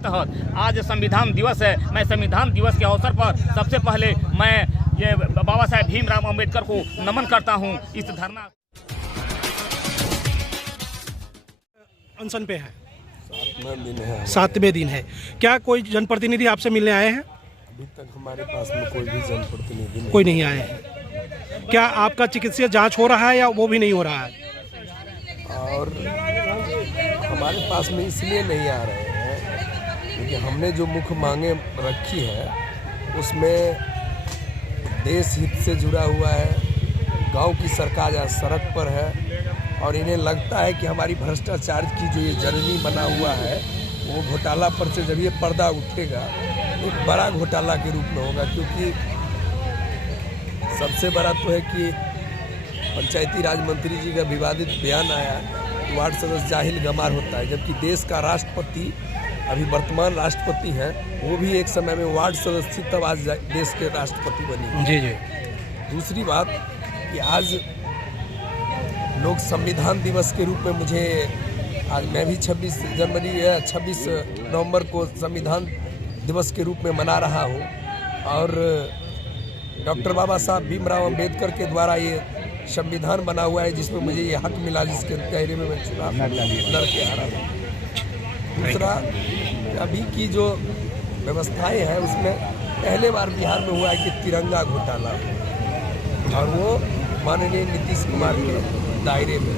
तहत आज संविधान दिवस है। मैं संविधान दिवस के अवसर पर सबसे पहले मैं ये बाबा साहेब भीमराव अम्बेडकर को नमन करता हूं। इस धरना अनशन पे है, 7वें दिन है। क्या कोई जनप्रतिनिधि आपसे मिलने आए हैं? अभी तक हमारे पास में कोई भी जनप्रतिनिधि कोई नहीं आए हैं। क्या आपका चिकित्सीय जांच हो रहा है या वो भी नहीं हो रहा है? और हमारे पास में इसलिए नहीं आ रहे हैं क्योंकि हमने जो मुख्य मांगे रखी है उसमें देश हित से जुड़ा हुआ है, गांव की सरकार आज सड़क पर है और इन्हें लगता है कि हमारी भ्रष्टाचार की जो ये जर्नी बना हुआ है वो घोटाला पर से जब ये पर्दा उठेगा एक बड़ा घोटाला के रूप में होगा। क्योंकि सबसे बड़ा तो है कि पंचायती राज मंत्री जी का विवादित बयान आया, वार्ड सदस्य जाहिल गमार होता है, जबकि देश का राष्ट्रपति अभी वर्तमान राष्ट्रपति हैं, वो भी एक समय में वार्ड सदस्य तब आज देश के राष्ट्रपति बनी। जी जी। दूसरी बात कि आज लोग संविधान दिवस के रूप में मुझे आज मैं भी 26 नवंबर को संविधान दिवस के रूप में मना रहा हूँ और डॉक्टर बाबा साहब भीमराव अम्बेडकर के द्वारा ये संविधान बना हुआ है जिसमें मुझे ये हक मिला जिसके दायरे में मैं चुनाव लड़ के आ रहा हूँ। दूसरा, अभी की जो व्यवस्थाएं हैं उसमें पहले बार बिहार में हुआ है कि तिरंगा घोटाला और वो माननीय नीतीश कुमार के दायरे में।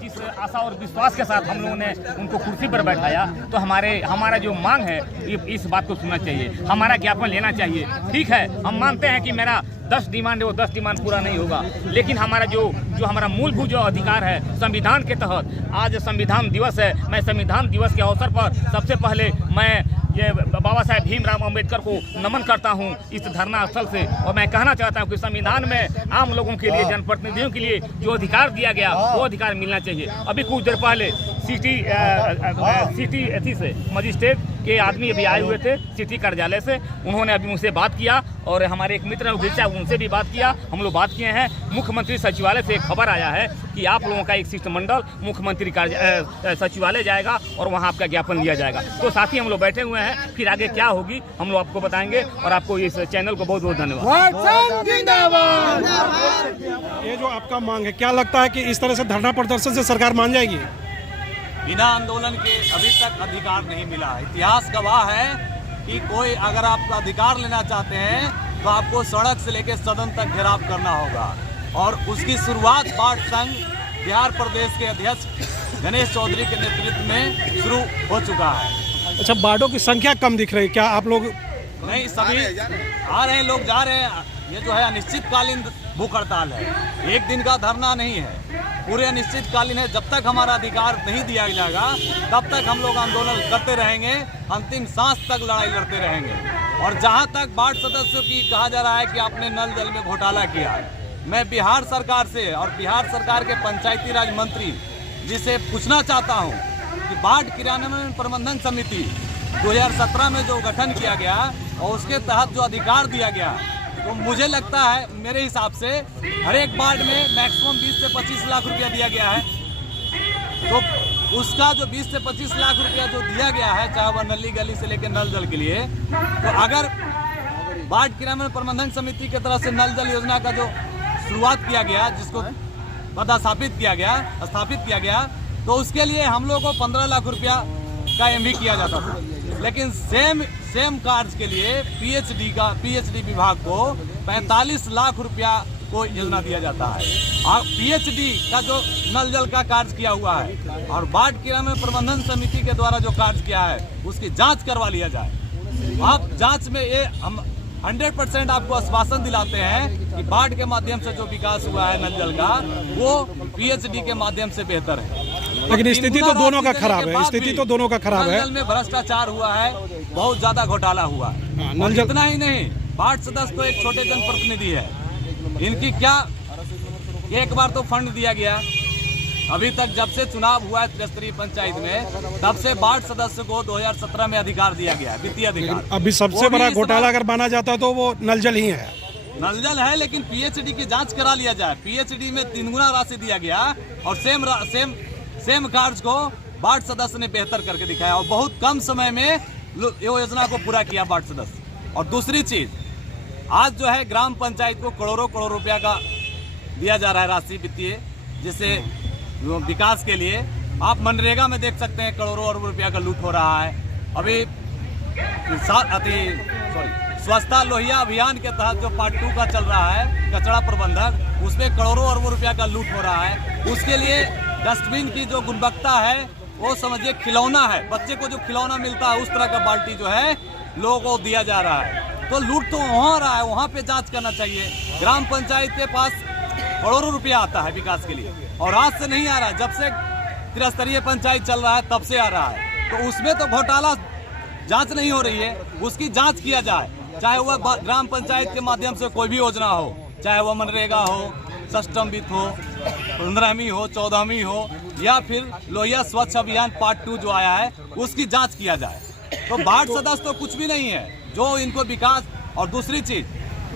जिस आशा और विश्वास के साथ हम लोगों ने उनको कुर्सी पर बैठाया तो हमारा जो मांग है इस बात को सुनना चाहिए, हमारा ज्ञापन लेना चाहिए। ठीक है, हम मानते हैं कि मेरा 10 डिमांड है वो 10 डिमांड पूरा नहीं होगा, लेकिन हमारा जो हमारा मूलभूत जो अधिकार है संविधान के तहत आज संविधान दिवस है। मैं संविधान दिवस के अवसर पर सबसे पहले मैं ये बाबा साहेब भीमराव अम्बेडकर को नमन करता हूं इस धरना स्थल से। और मैं कहना चाहता हूं कि संविधान में आम लोगों के लिए, जनप्रतिनिधियों के लिए जो अधिकार दिया गया वो अधिकार मिलना चाहिए। अभी कुछ देर पहले सिटी एथी से मजिस्ट्रेट के आदमी अभी आए हुए थे सिटी कार्यालय से, उन्होंने अभी मुझसे बात किया और हमारे एक मित्र हैं उनसे भी बात किया, हम लोग बात किए हैं। मुख्यमंत्री सचिवालय से एक खबर आया है कि आप लोगों का एक शिष्टमंडल मुख्यमंत्री सचिवालय जाएगा और वहां आपका ज्ञापन लिया जाएगा। तो साथ ही हम लोग बैठे हुए हैं, फिर आगे क्या होगी हम लोग आपको बताएंगे और आपको इस चैनल को बहुत बहुत धन्यवाद। ये जो आपका मांग है, क्या लगता है कि इस तरह से धरना प्रदर्शन से सरकार मान जाएगी? बिना आंदोलन के अभी तक अधिकार नहीं मिला। इतिहास गवाह है कि कोई अगर आप अधिकार लेना चाहते हैं तो आपको सड़क से लेकर सदन तक घेराव करना होगा और उसकी शुरुआत बाढ़ संघ बिहार प्रदेश के अध्यक्ष गणेश चौधरी के नेतृत्व में शुरू हो चुका है। अच्छा, बाढ़ों की संख्या कम दिख रही है, क्या आप लोग? नहीं, सभी आ रहे हैं, लोग जा रहे हैं। ये जो है अनिश्चितकालीन भूख हड़ताल है, एक दिन का धरना नहीं है, पूरे अनिश्चितकालीन है। जब तक हमारा अधिकार नहीं दिया जाएगा तब तक हम लोग आंदोलन करते रहेंगे, अंतिम सांस तक लड़ाई लड़ते रहेंगे। और जहां तक वार्ड सदस्यों की कहा जा रहा है कि आपने नल जल में घोटाला किया है, मैं बिहार सरकार से और बिहार सरकार के पंचायती राज मंत्री जी से पूछना चाहता हूं कि बाढ़ क्रियान्वयन प्रबंधन समिति 2017 में जो गठन किया गया और उसके तहत जो अधिकार दिया गया, तो मुझे लगता है मेरे हिसाब से हर एक वार्ड में मैक्सिमम 20 से 25 लाख रुपया दिया गया है। तो उसका जो 20 से 25 लाख रुपया जो दिया गया है, चाहे वह नली गली से लेकर नल जल के लिए, तो अगर बाढ़ क्रियान्वयन प्रबंधन समिति की तरफ से नल जल योजना का जो शुरुआत किया गया, जिसको स्थापित किया गया, तो उसके लिए हम लोग को 15 लाख रुपया का एमवी किया जाता था। लेकिन सेम कार्य के लिए पीएचडी विभाग को 45 लाख रुपया को योजना दिया जाता है। और पीएचडी का जो नल जल का कार्य किया हुआ है और बाढ़ क्रियान्वयन प्रबंधन समिति के द्वारा जो कार्य किया है उसकी जांच करवा लिया जाए। आप जांच में ये हम 100% आपको आश्वासन दिलाते हैं कि बाढ़ के माध्यम से जो विकास हुआ है नल जल का, वो पीएचडी के माध्यम से बेहतर है। लेकिन स्थिति तो दोनों का खराब है, स्थिति तो दोनों का खराब है। नल जल में भ्रष्टाचार हुआ है, बहुत ज्यादा घोटाला हुआ है। नल जल इतना ही नहीं, वार्ड सदस्य तो एक छोटे जनप्रतिनिधि है, इनकी क्या एक बार तो फंड दिया गया। अभी तक जब से चुनाव हुआ है त्रिस्तरीय पंचायत में, तब से वार्ड सदस्य को 2017 में अधिकार दिया गया, वित्तीय अधिकार। अभी सबसे बड़ा घोटाला अगर माना जाता है तो वो नल जल ही है। नल जल है, लेकिन पीएचडी की जांच करा लिया जाए। पीएचडी में 3 गुना राशि दिया गया और सेम कार्य को वार्ड सदस्य ने बेहतर करके दिखाया और बहुत कम समय में ये योजना को पूरा किया वार्ड सदस्य। और दूसरी चीज, आज जो है ग्राम पंचायत को करोड़ों रुपया का दिया जा रहा है राशि वित्तीय, जिससे विकास के लिए आप मनरेगा में देख सकते हैं करोड़ों अरब रुपया का लूट हो रहा है। अभी स्वच्छता लोहिया अभियान के तहत जो पार्ट 2 का चल रहा है कचरा प्रबंधक, उसमें करोड़ों अरबों रुपया का लूट हो रहा है। उसके लिए डस्टबिन की जो गुणवत्ता है वो समझिए खिलौना है, बच्चे को जो खिलौना मिलता है उस तरह का बाल्टी जो है लोगों को दिया जा रहा है। तो लूट तो वहाँ हो रहा है, वहाँ पे जांच करना चाहिए। ग्राम पंचायत के पास करोड़ों रुपया आता है विकास के लिए और आज से नहीं आ रहा है, जब से त्रिस्तरीय पंचायत चल रहा है तब से आ रहा है। तो उसमें तो घोटाला जांच नहीं हो रही है, उसकी जांच किया जाए, चाहे वह ग्राम पंचायत के माध्यम से कोई भी योजना हो, चाहे वह मनरेगा हो, सष्टम वित्त हो, 15वीं हो, 14वीं हो, या फिर लोहिया स्वच्छ अभियान पार्ट 2 जो आया है उसकी जांच किया जाए। तो वार्ड सदस्य तो कुछ भी नहीं है जो इनको विकास। और दूसरी चीज,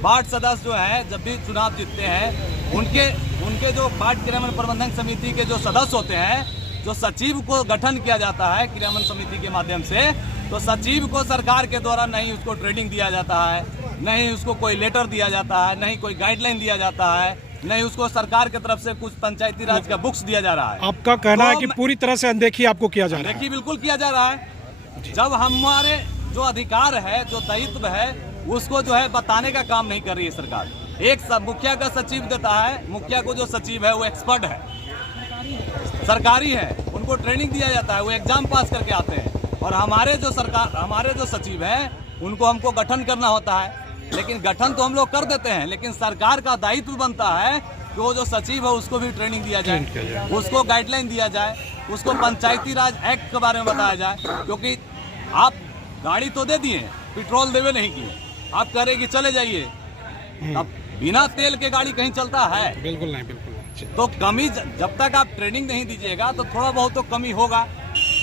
वार्ड सदस्य जो है जब भी चुनाव जीतते हैं उनके जो वार्ड क्रियान्वयन प्रबंधन समिति के जो सदस्य होते हैं, जो सचिव को गठन किया जाता है क्रियान्वयन समिति के माध्यम से, तो सचिव को सरकार के द्वारा नहीं उसको ट्रेनिंग दिया जाता है, नहीं उसको कोई लेटर दिया जाता है, नहीं कोई गाइडलाइन दिया जाता है, नहीं उसको सरकार की तरफ से कुछ पंचायती राज का बुक्स दिया जा रहा है। आपका कहना है कि पूरी तरह से अनदेखी आपको किया जा रहा है? अनदेखी बिल्कुल किया जा रहा है। जब हमारे जो अधिकार है, जो दायित्व है, उसको जो है बताने का काम नहीं कर रही है सरकार। एक मुखिया का सचिव देता है, मुखिया को जो सचिव है वो एक्सपर्ट है, सरकारी है, उनको ट्रेनिंग दिया जाता है, वो एग्जाम पास करके आते हैं। और हमारे जो सचिव है उनको हमको गठन करना होता है, लेकिन गठन तो हम लोग कर देते हैं, लेकिन सरकार का दायित्व बनता है कि वो जो सचिव है उसको भी ट्रेनिंग दिया जाए, उसको गाइडलाइन दिया जाए, उसको पंचायती राज एक्ट के बारे में बताया जाए। क्योंकि आप गाड़ी तो दे दिए, पेट्रोल देवे नहीं किए, आप कह रहे कि चले जाइए, अब बिना तेल के गाड़ी कहीं चलता है? बिल्कुल नहीं, बिल्कुल नहीं। तो कमी, जब तक आप ट्रेनिंग नहीं दीजिएगा तो थोड़ा बहुत तो कमी होगा।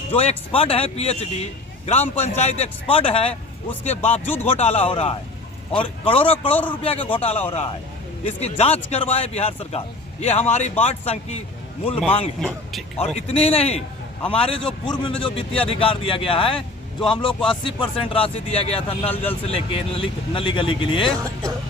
जो एक्सपर्ट है, PhD ग्राम पंचायत एक्सपर्ट है, उसके बावजूद घोटाला हो रहा है और करोड़ों रुपया का घोटाला हो रहा है। इसकी जांच करवाए बिहार सरकार, ये हमारी वार्ड संघ की मूल मांग है। और इतनी ही नहीं, हमारे जो पूर्व में जो वित्तीय अधिकार दिया गया है, जो हम लोग को 80% राशि दिया गया था नल जल से लेके नली गली के लिए,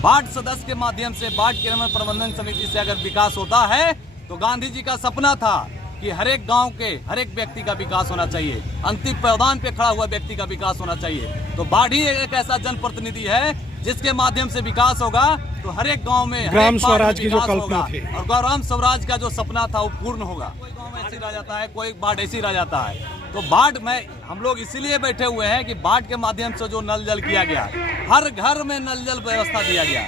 वार्ड सदस्य के माध्यम से वार्ड क्रियान्वयन प्रबंधन समिति से अगर विकास होता है तो गांधी जी का सपना था कि हर एक गांव के हर एक व्यक्ति का विकास होना चाहिए, अंतिम पायदान पे खड़ा हुआ व्यक्ति का विकास होना चाहिए। तो वार्ड ही एक ऐसा जनप्रतिनिधि है जिसके माध्यम से विकास होगा, तो हर एक गांव में ग्राम स्वराज की जो कल्पना थी और ग्राम स्वराज का जो सपना था वो पूर्ण होगा। कोई गांव में ऐसी रह जाता है, कोई वार्ड ऐसी रह जाता है। तो वार्ड में हम लोग इसीलिए बैठे हुए हैं कि वार्ड के माध्यम से जो नल जल किया गया, हर घर में नल जल व्यवस्था दिया गया,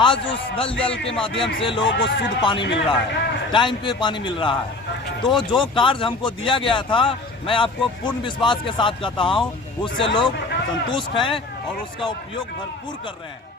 आज उस नल जल के माध्यम से लोगों को शुद्ध पानी मिल रहा है, टाइम पे पानी मिल रहा है। तो जो कार्य हमको दिया गया था, मैं आपको पूर्ण विश्वास के साथ कहता हूँ, उससे लोग संतुष्ट हैं और उसका उपयोग भरपूर कर रहे हैं।